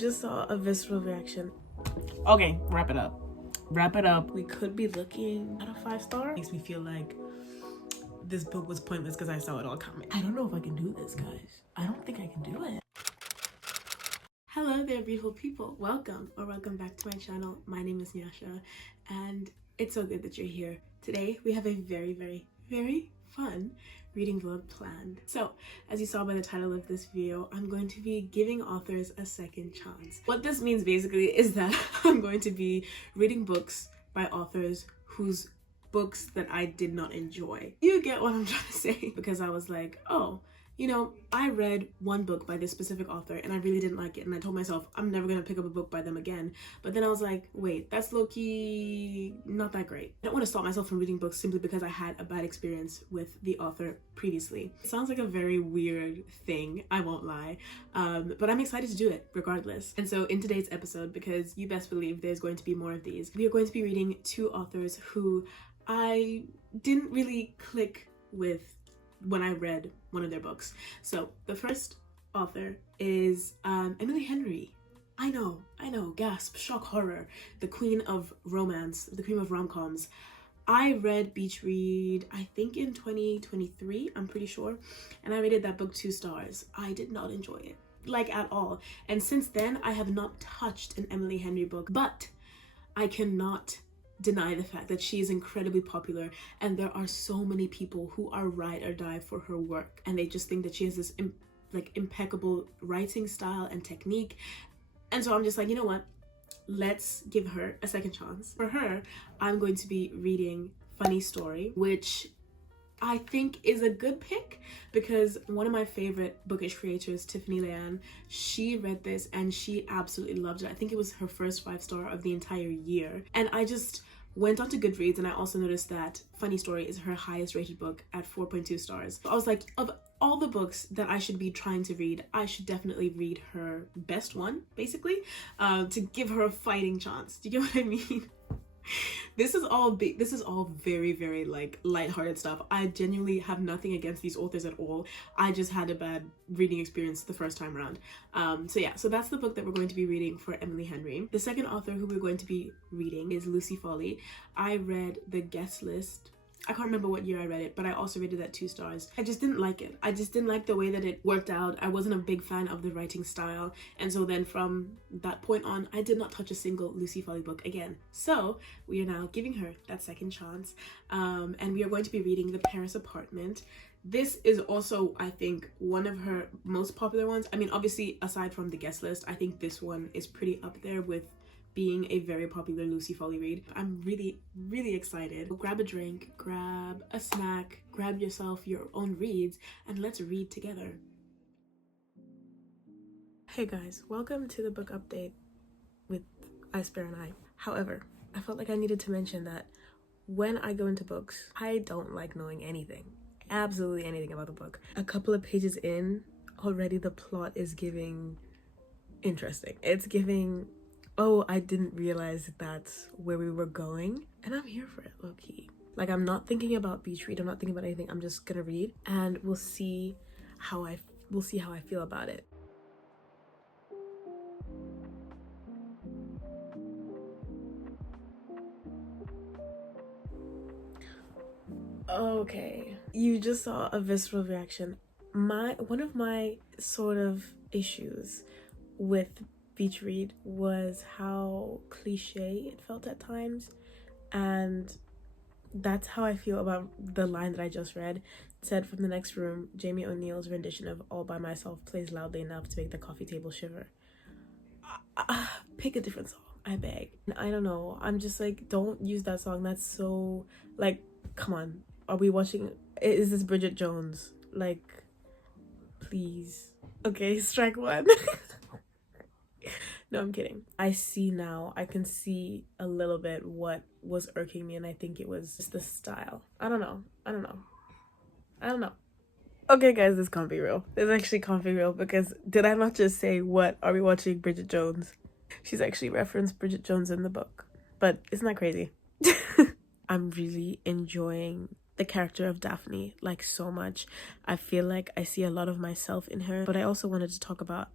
just saw a visceral reaction. Okay, wrap it up. Wrap it up. We could be looking at a 5-star. Makes me feel like this book was pointless because I saw it all coming. I don't know if I can do this, guys. I don't think I can do it. Hello there, beautiful people. Welcome back to my channel. My name is Nyasha, and it's so good that you're here. Today, we have a very, very, very fun reading vlog planned. So, as you saw by the title of this video, I'm going to be giving authors a second chance. What this means basically is that I'm going to be reading books by authors whose books that I did not enjoy. You get what I'm trying to say? Because I was like, oh, you know, I read one book by this specific author and I really didn't like it, and I told myself I'm never gonna pick up a book by them again. But then I was like, wait, that's low-key not that great. I don't want to stop myself from reading books simply because I had a bad experience with the author previously. It sounds like a very weird thing, I won't lie, but I'm excited to do it regardless. And so in today's episode, because you best believe there's going to be more of these, we are going to be reading two authors who I didn't really click with when I read one of their books. So the first author is Emily Henry. I know, gasp, shock, horror, the queen of romance, the queen of rom-coms. I read Beach Read, I think in 2023, I'm pretty sure, and I rated that book 2 stars. I did not enjoy it, like at all. And since then, I have not touched an Emily Henry book, but I cannot deny the fact that she is incredibly popular, and there are so many people who are ride or die for her work, and they just think that she has this impeccable writing style and technique. And so I'm just like, you know what, let's give her a second chance. For her, I'm going to be reading Funny Story, which I think is a good pick because one of my favorite bookish creators, Tiffany Leanne, she read this and she absolutely loved it. I think it was her first 5-star of the entire year. And I just went onto Goodreads and I also noticed that Funny Story is her highest rated book at 4.2 stars. So I was like, of all the books that I should be trying to read, I should definitely read her best one, basically, to give her a fighting chance. Do you get what I mean? This is all very, very like lighthearted stuff. I genuinely have nothing against these authors at all. I just had a bad reading experience the first time around. So that's the book that we're going to be reading for Emily Henry. The second author who we're going to be reading is Lucy Foley. I read The Guest List. I can't remember what year I read it, but I also rated that 2 stars. I just didn't like it. I just didn't like the way that it worked out. I wasn't a big fan of the writing style. And so then from that point on, I did not touch a single Lucy Foley book again. So we are now giving her that second chance. And we are going to be reading The Paris Apartment. This is also, I think, one of her most popular ones. I mean, obviously, aside from The Guest List, I think this one is pretty up there with being a very popular Lucy Foley read. I'm really, really excited. Grab a drink, grab a snack, grab yourself your own reads, and let's read together. Hey guys, welcome to the book update with I Spare an Eye. However, I felt like I needed to mention that when I go into books, I don't like knowing anything, absolutely anything about the book. A couple of pages in, already the plot is giving interesting. It's giving, oh, I didn't realize that's where we were going, and I'm here for it, low-key. Like, I'm not thinking about Beach Read, I'm not thinking about anything. I'm just gonna read, and we'll see how I feel about it. Okay, you just saw a visceral reaction. One of my sort of issues with Beach Read was how cliche it felt at times, and that's how I feel about the line that I just read. It said, "From the next room, Jamie O'Neill's rendition of All By Myself plays loudly enough to make the coffee table shiver." Pick a different song, I beg. I don't know, I'm just like, don't use that song. That's so, like, come on, are we watching, is this Bridget Jones? Like, please. Okay, strike one. No, I'm kidding. I see now, I can see a little bit what was irking me, and I think it was just the style. I don't know. Okay guys, this can't be real. This actually can't be real, because did I not just say, what, are we watching Bridget Jones? She's actually referenced Bridget Jones in the book. But isn't that crazy? I'm really enjoying the character of Daphne, like, so much. I feel like I see a lot of myself in her, but I also wanted to talk about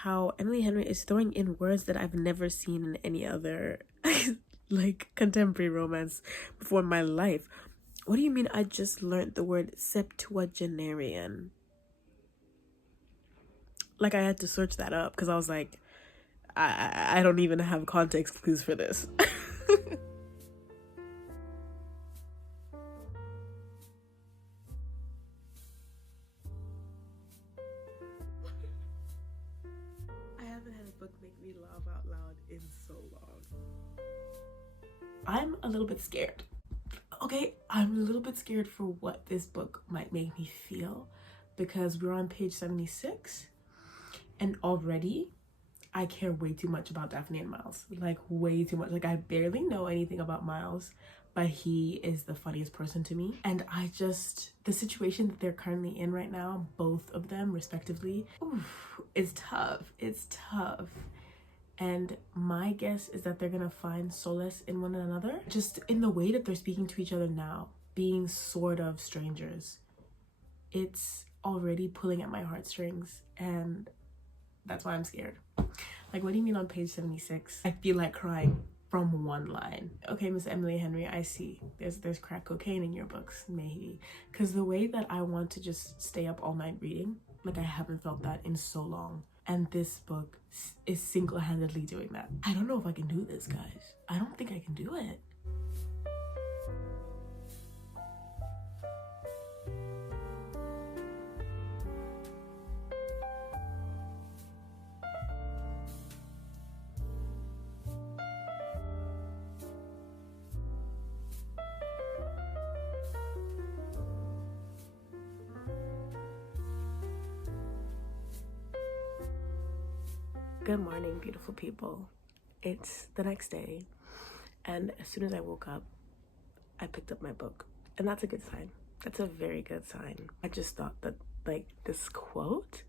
how Emily Henry is throwing in words that I've never seen in any other like contemporary romance before in my life. What do you mean I just learned the word septuagenarian? Like, I had to search that up because I was like, I don't even have context clues for this. I haven't had a book make me laugh out loud in so long. I'm a little bit scared. Okay, I'm a little bit scared for what this book might make me feel, because we're on page 76 and already I care way too much about Daphne and Miles. Like, way too much. Like, I barely know anything about Miles, but he is the funniest person to me. And the situation that they're currently in right now, both of them respectively, is tough. It's tough. And my guess is that they're gonna find solace in one another, just in the way that they're speaking to each other now, being sort of strangers. It's already pulling at my heartstrings, and that's why I'm scared. Like, what do you mean on page 76? I feel like crying from one line. Okay, Miss Emily Henry, I see. There's crack cocaine in your books, maybe. Because the way that I want to just stay up all night reading, like, I haven't felt that in so long. And this book is single-handedly doing that. I don't know if I can do this, guys. I don't think I can do it. Good morning, beautiful people. It's the next day, and as soon as I woke up, I picked up my book, and that's a good sign. That's a very good sign. I just thought that, like, this quote,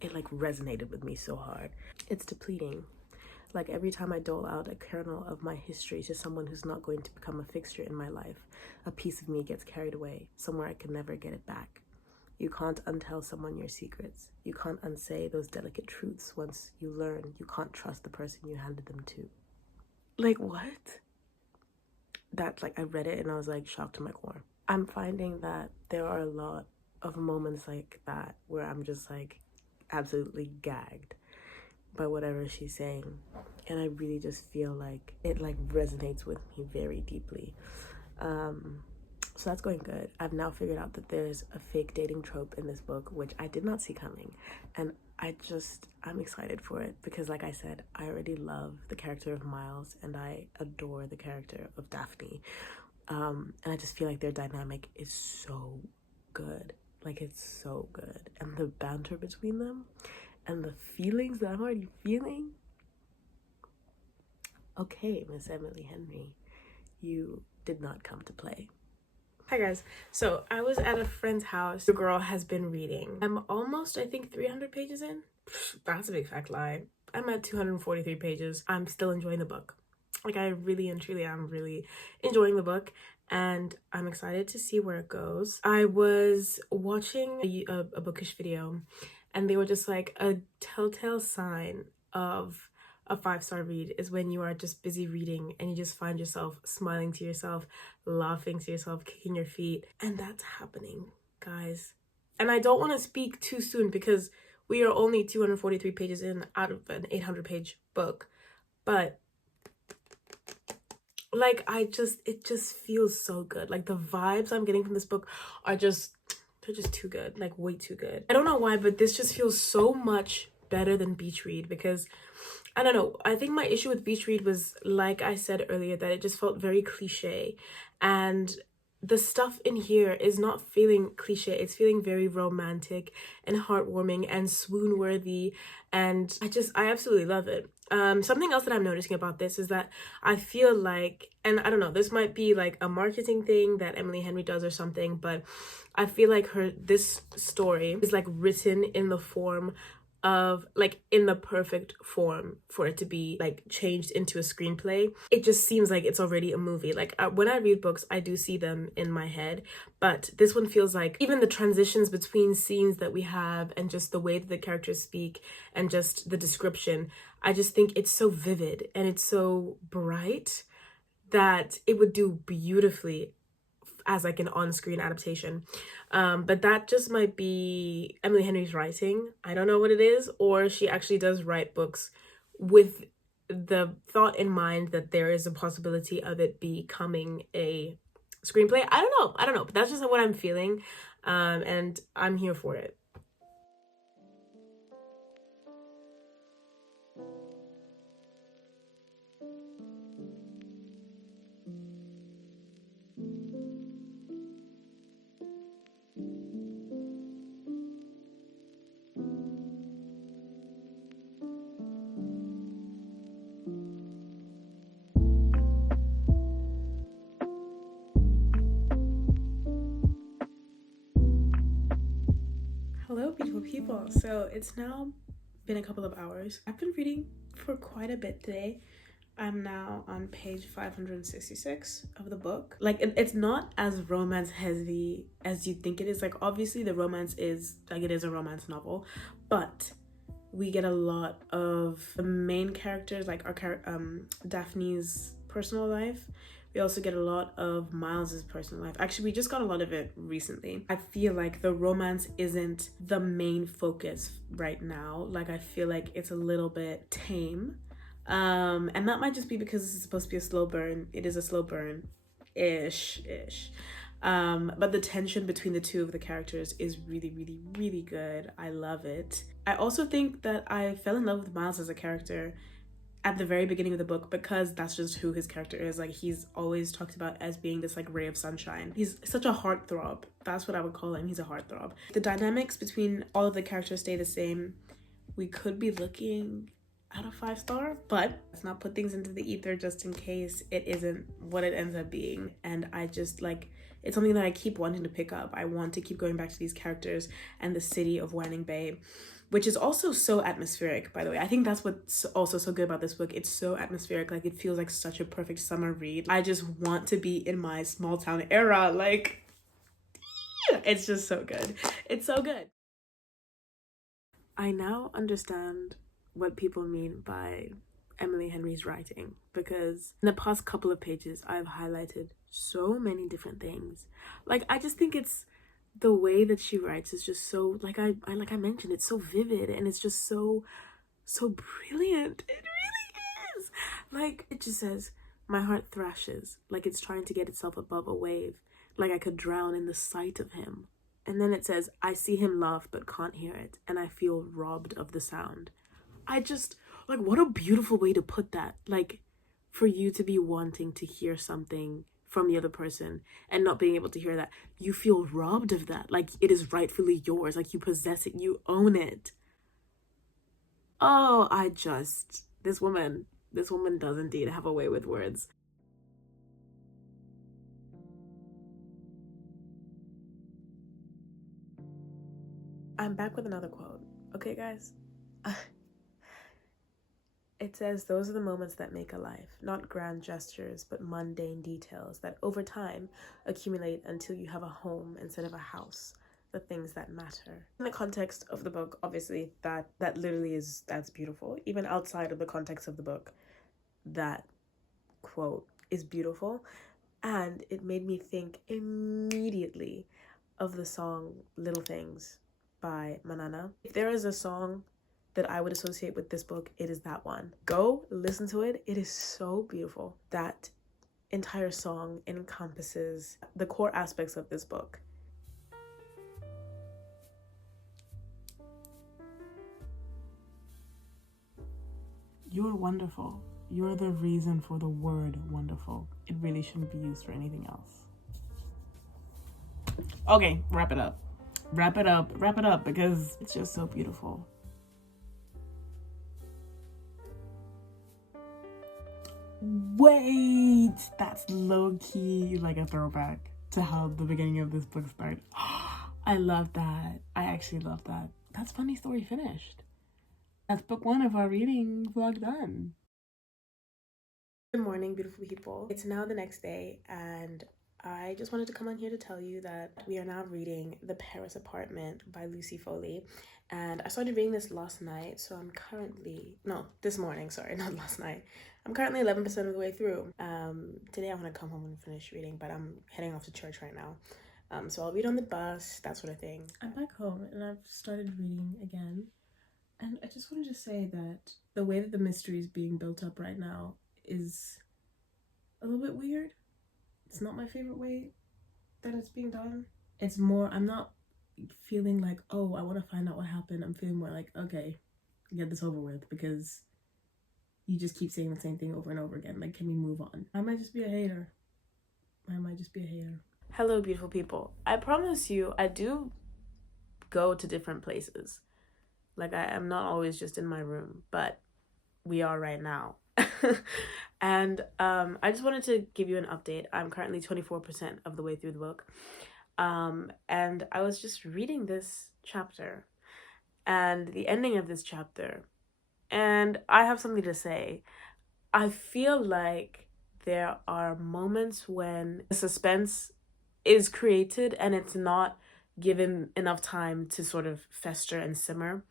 it like resonated with me so hard. It's depleting. Like, every time I dole out a kernel of my history to someone who's not going to become a fixture in my life, a piece of me gets carried away, somewhere I can never get it back. You can't untell someone your secrets. You can't unsay those delicate truths once you learn. You can't trust the person you handed them to. Like, what? That, like, I read it and I was, like, shocked to my core. I'm finding that there are a lot of moments like that where I'm just, like, absolutely gagged by whatever she's saying. And I really just feel like it, like, resonates with me very deeply. So that's going good. I've now figured out that there's a fake dating trope in this book, which I did not see coming. And I'm excited for it because, like I said, I already love the character of Miles and I adore the character of Daphne. And I just feel like their dynamic is so good. Like, it's so good. And the banter between them and the feelings that I'm already feeling. Okay, Miss Emily Henry, you did not come to play. Hi guys, so I was at a friend's house. The girl has been reading. I'm almost, I think, 300 pages in. That's a big fat lie. I'm at 243 pages. I'm still enjoying the book. Like, I really and truly am really enjoying the book, and I'm excited to see where it goes. I was watching a bookish video, and they were just like, a telltale sign of a 5-star read is when you are just busy reading and you just find yourself smiling to yourself, laughing to yourself, kicking your feet. And that's happening, guys. And I don't want to speak too soon because we are only 243 pages in out of an 800-page book. But, like, it just feels so good. Like, the vibes I'm getting from this book are they're just too good. Like, way too good. I don't know why, but this just feels so much better than Beach Read because, I don't know, I think my issue with Beach Read was, like I said earlier, that it just felt very cliche. And the stuff in here is not feeling cliche. It's feeling very romantic and heartwarming and swoon-worthy. And I absolutely love it. Something else that I'm noticing about this is that I feel like, and I don't know, this might be like a marketing thing that Emily Henry does or something, but I feel like this story is like written in the form of like in the perfect form for it to be like changed into a screenplay. It just seems like it's already a movie. Like when I read books, I do see them in my head, but this one feels like even the transitions between scenes that we have and just the way that the characters speak and just the description, I just think it's so vivid and it's so bright that it would do beautifully as like an on-screen adaptation. But that just might be Emily Henry's writing. I don't know what it is, or she actually does write books with the thought in mind that there is a possibility of it becoming a screenplay. I don't know, but that's just what I'm feeling, and I'm here for it. Hello, beautiful people. So it's now been a couple of hours. I've been reading for quite a bit today. I'm now on page 566 of the book. Like, it's not as romance heavy as you think it is. Like, obviously the romance is, like, it is a romance novel, but we get a lot of the main characters, like Daphne's personal life. We also get a lot of Miles's personal life. Actually, we just got a lot of it recently. I feel like the romance isn't the main focus right now. Like, I feel like it's a little bit tame. And that might just be because this is supposed to be a slow burn. It is a slow burn ish. But the tension between the two of the characters is really, really, really good. I love it. I also think that I fell in love with Miles as a character at the very beginning of the book because that's just who his character is. Like, he's always talked about as being this like ray of sunshine. He's such a heartthrob. That's what I would call him. He's a heartthrob. The dynamics between all of the characters stay the same. We could be looking at a 5-star, but let's not put things into the ether just in case it isn't what it ends up being. And I just like, it's something that I keep wanting to pick up. I want to keep going back to these characters and the city of Wanning Bay, which is also so atmospheric, by the way. I think that's what's also so good about this book. It's so atmospheric. Like, it feels like such a perfect summer read. I just want to be in my small town era. Like, it's just so good. It's so good. I now understand what people mean by Emily Henry's writing, because in the past couple of pages I've highlighted so many different things. Like, I just think it's the way that she writes is just so, like I mentioned, it's so vivid and it's just so brilliant. It really is. Like, it just says, my heart thrashes like it's trying to get itself above a wave, like I could drown in the sight of him. And then it says, I see him laugh but can't hear it, and I feel robbed of the sound. I just, like, what a beautiful way to put that. Like, for you to be wanting to hear something from the other person and not being able to hear that, you feel robbed of that. Like, it is rightfully yours. Like, you possess it, you own it. Oh, this woman does indeed have a way with words. I'm back with another quote. Okay, guys? It says, those are the moments that make a life, not grand gestures, but mundane details that over time accumulate until you have a home instead of a house, the things that matter. In the context of the book, obviously, that literally is, that's beautiful. Even outside of the context of the book, that quote is beautiful. And it made me think immediately of the song Little Things by Manana. If there is a song that I would associate with this book, it is that one. Go listen to it. It is so beautiful. That entire song encompasses the core aspects of this book. You're wonderful. You're the reason for the word wonderful. It really shouldn't be used for anything else. Okay, wrap it up, because it's just so beautiful. Wait, that's low-key like a throwback to how the beginning of this book started. I love that. I actually love that. That's Funny Story finished. That's book one of our reading vlog done. Good morning, beautiful people. It's now the next day, and I just wanted to come on here to tell you that we are now reading The Paris Apartment by Lucy Foley. And I started reading this last night, so I'm currently, no, this morning, sorry, not last night. I'm currently 11% of the way through. Today I want to come home and finish reading, but I'm heading off to church right now. So I'll read on the bus, that sort of thing. I'm back home and I've started reading again. And I just wanted to say that the way that the mystery is being built up right now is a little bit weird. It's not my favorite way that it's being done. It's more, I'm not feeling like, oh, I want to find out what happened. I'm feeling more like, okay, get this over with, because you just keep saying the same thing over and over again. Like, can we move on? I might just be a hater. Hello, beautiful people. I promise you, I do go to different places. Like, I am not always just in my room, but we are right now. And I just wanted to give you an update. I'm currently 24% of the way through the book. And I was just reading this chapter and the ending of this chapter, and I have something to say. I feel like there are moments when the suspense is created and it's not given enough time to sort of fester and simmer.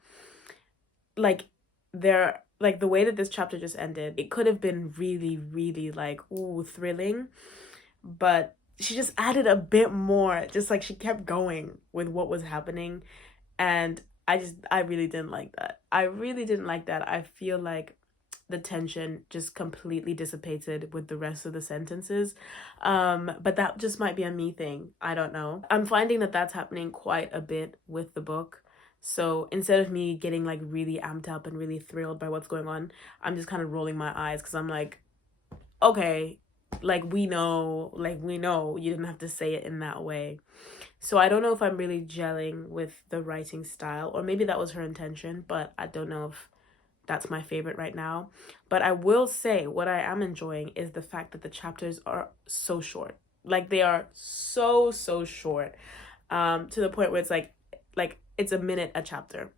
Like the way that this chapter just ended, it could have been really, really like, ooh, thrilling, but she just added a bit more. Just like she kept going with what was happening, and I really didn't like that. I feel like the tension just completely dissipated with the rest of the sentences. But that just might be a me thing. I don't know. I'm finding that that's happening quite a bit with the book. So instead of me getting like really amped up and really thrilled by what's going on, I'm just kind of rolling my eyes because I'm like, okay, we know you didn't have to say it in that way. So I don't know if I'm really gelling with the writing style, or maybe that was her intention, but I don't know if that's my favorite right now. But I will say what I am enjoying is the fact that the chapters are so short. Like, they are so short, to the point where it's like it's a minute a chapter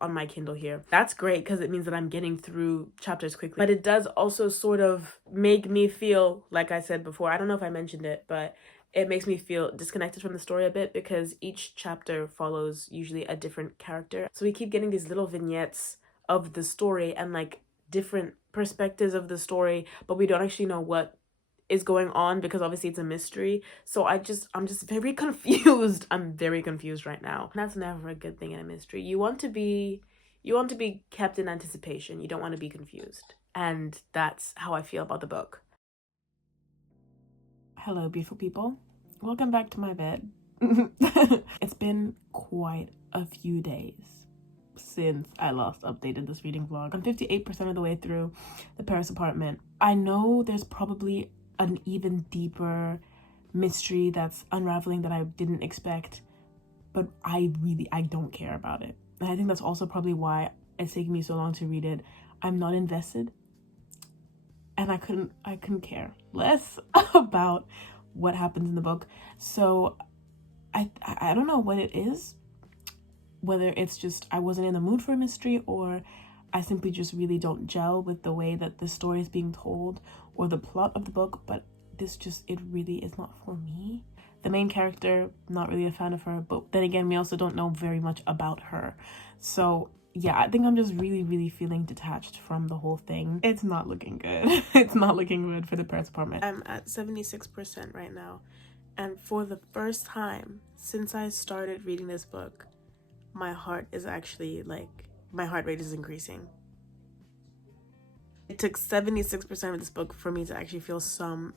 on my Kindle here. That's great because it means that I'm getting through chapters quickly. But it does also sort of make me feel, like I said before, I don't know if I mentioned it, but it makes me feel disconnected from the story a bit, because each chapter follows usually a different character. So we keep getting these little vignettes of the story and like different perspectives of the story, but we don't actually know what is going on because obviously it's a mystery. So I'm just very confused. I'm very confused right now. That's never a good thing in a mystery. You want to be kept in anticipation. You don't want to be confused. And that's how I feel about the book. Hello, beautiful people. Welcome back to my bed. It's been quite a few days since I last updated this reading vlog. I'm 58% of the way through The Paris Apartment. I know there's probably an even deeper mystery that's unraveling that I didn't expect, but I don't care about it. And I think that's also probably why it's taking me so long to read it. I'm not invested, and I couldn't care less about what happens in the book. So I don't know what it is, whether it's just I wasn't in the mood for a mystery, or I simply just really don't gel with the way that the story is being told or the plot of the book, but it really is not for me. The main character, not really a fan of her, but then again, we also don't know very much about her. So yeah, I think I'm just really feeling detached from the whole thing. It's not looking good. It's not looking good for The Paris Apartment. I'm at 76% right now, and for the first time since I started reading this book, my heart is actually my heart rate is increasing. It took 76% of this book for me to actually feel some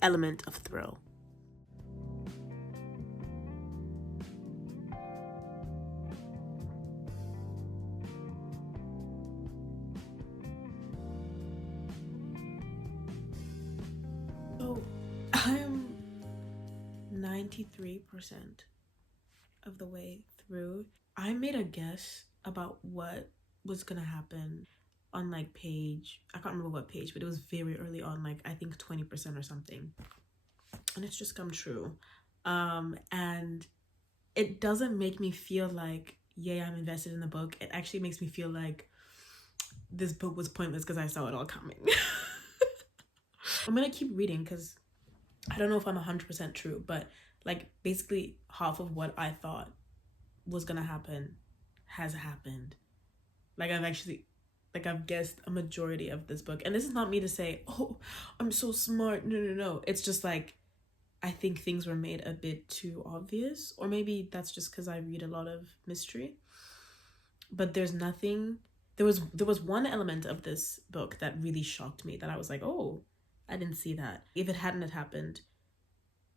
element of thrill. So I'm 93% of the way through. I made a guess about what was gonna happen on page, I can't remember what page, but it was very early on, I think 20% or something, and it's just come true. And it doesn't make me feel like yay, I'm invested in the book. It actually makes me feel like this book was pointless because I saw it all coming. I'm gonna keep reading because I don't know if I'm 100% true, but like basically half of what I thought was gonna happen has happened. Like I've guessed a majority of this book. And this is not me to say, oh, I'm so smart. No. It's just like, I think things were made a bit too obvious. Or maybe that's just because I read a lot of mystery. But there was one element of this book that really shocked me, that I was like, oh, I didn't see that. If it hadn't happened,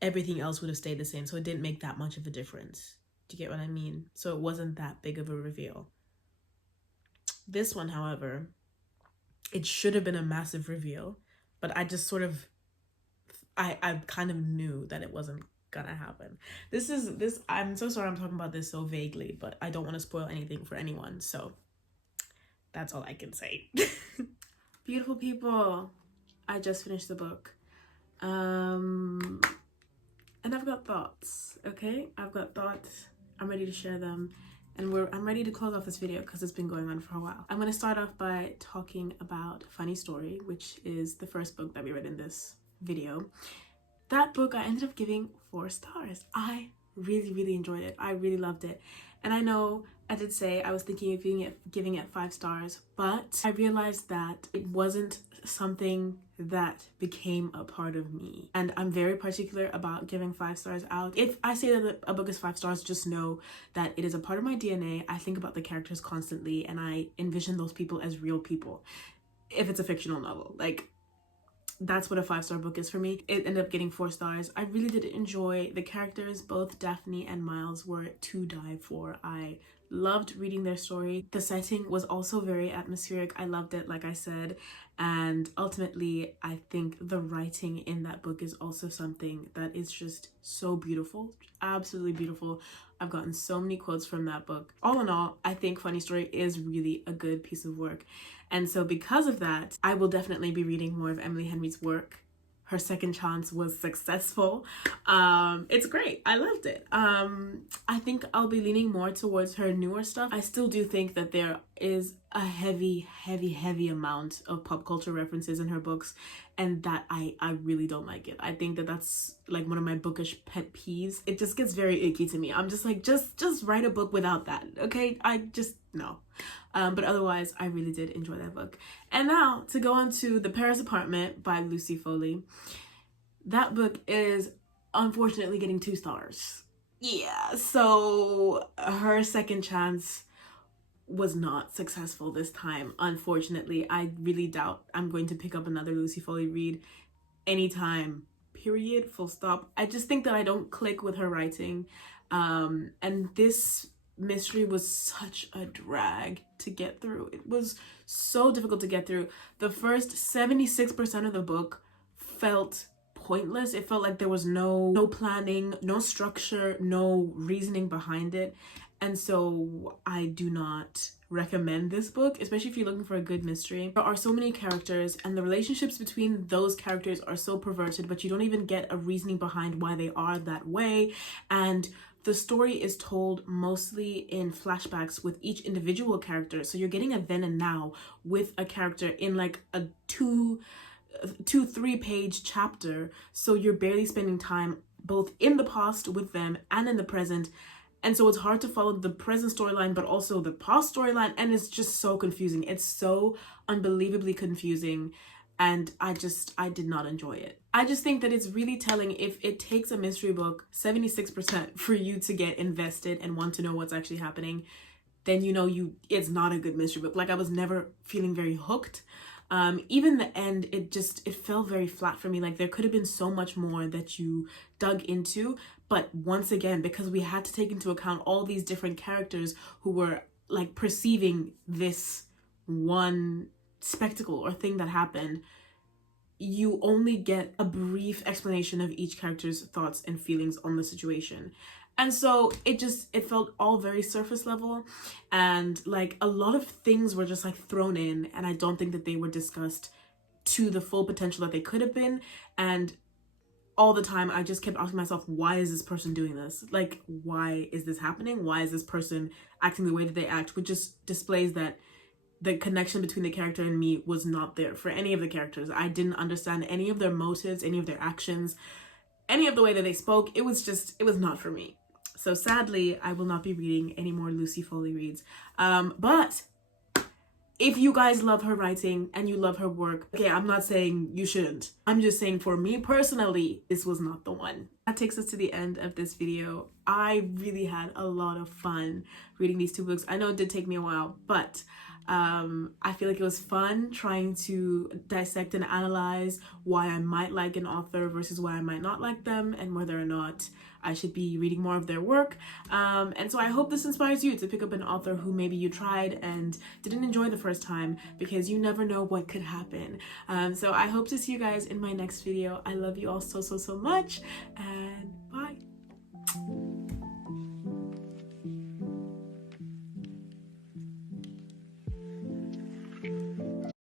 everything else would have stayed the same. So it didn't make that much of a difference. Do you get what I mean? So it wasn't that big of a reveal. This one, however, it should have been a massive reveal, but I just sort of, I kind of knew that it wasn't gonna happen. I'm so sorry I'm talking about this so vaguely, but I don't want to spoil anything for anyone, so that's all I can say. Beautiful people, I just finished the book. And I've got thoughts, okay? I've got thoughts. I'm ready to share them. And I'm ready to close off this video because it's been going on for a while. I'm going to start off by talking about Funny Story, which is the first book that we read in this video. That book I ended up giving 4 stars. I really enjoyed it. I really loved it. And I know I did say I was thinking of giving it 5 stars, but I realized that it wasn't something that became a part of me. And I'm very particular about giving 5 stars out. If I say that a book is 5 stars, just know that it is a part of my DNA. I think about the characters constantly and I envision those people as real people. If it's a fictional novel, like, that's what a 5-star book is for me. It ended up getting 4 stars. I really did enjoy the characters. Both Daphne and Miles were to die for. I loved reading their story. The setting was also very atmospheric. I loved it, like I said. And ultimately, I think the writing in that book is also something that is just so beautiful. Absolutely beautiful. I've gotten so many quotes from that book. All in all, I think Funny Story is really a good piece of work. And so because of that, I will definitely be reading more of Emily Henry's work. Her second chance was successful. It's great. I loved it. I think I'll be leaning more towards her newer stuff. I still do think that there is a heavy amount of pop culture references in her books, and that I really don't like it. I think that that's like one of my bookish pet peeves. It just gets very icky to me. I'm just like, just write a book without that, okay? No. But otherwise, I really did enjoy that book. And now, to go on to The Paris Apartment by Lucy Foley. That book is unfortunately getting 2 stars. Yeah, so her second chance was not successful this time, unfortunately. I really doubt I'm going to pick up another Lucy Foley read anytime, period, full stop. I just think that I don't click with her writing. And this mystery was such a drag to get through. It was so difficult to get through. The first 76% of the book felt pointless. It felt like there was no planning, no structure, no reasoning behind it. And so I do not recommend this book, especially if you're looking for a good mystery. There are so many characters and the relationships between those characters are so perverted, but you don't even get a reasoning behind why they are that way. And the story is told mostly in flashbacks with each individual character. So you're getting a then and now with a character in like a 2-3 page chapter. So you're barely spending time both in the past with them and in the present. And so it's hard to follow the present storyline, but also the past storyline. And it's just so confusing. It's so unbelievably confusing. And I did not enjoy it. I just think that it's really telling if it takes a mystery book 76% for you to get invested and want to know what's actually happening, then you know it's not a good mystery book. Like, I was never feeling very hooked. Even the end, it fell very flat for me. Like, there could have been so much more that you dug into. But once again, because we had to take into account all these different characters who were like perceiving this one spectacle or thing that happened, you only get a brief explanation of each character's thoughts and feelings on the situation. And so it felt all very surface level, and like a lot of things were just like thrown in, and I don't think that they were discussed to the full potential that they could have been. And all the time I just kept asking myself, why is this person doing this? Like, why is this happening? Why is this person acting the way that they act? Which just displays that the connection between the character and me was not there for any of the characters. I didn't understand any of their motives, any of their actions, any of the way that they spoke. It was not for me. So sadly, I will not be reading any more Lucy Foley reads. But if you guys love her writing and you love her work, okay, I'm not saying you shouldn't. I'm just saying for me personally, this was not the one. That takes us to the end of this video. I really had a lot of fun reading these two books. I know it did take me a while, but I feel like it was fun trying to dissect and analyze why I might like an author versus why I might not like them, and whether or not I should be reading more of their work. And so I hope this inspires you to pick up an author who maybe you tried and didn't enjoy the first time, because you never know what could happen. So I hope to see you guys in my next video. I love you all so much, and bye.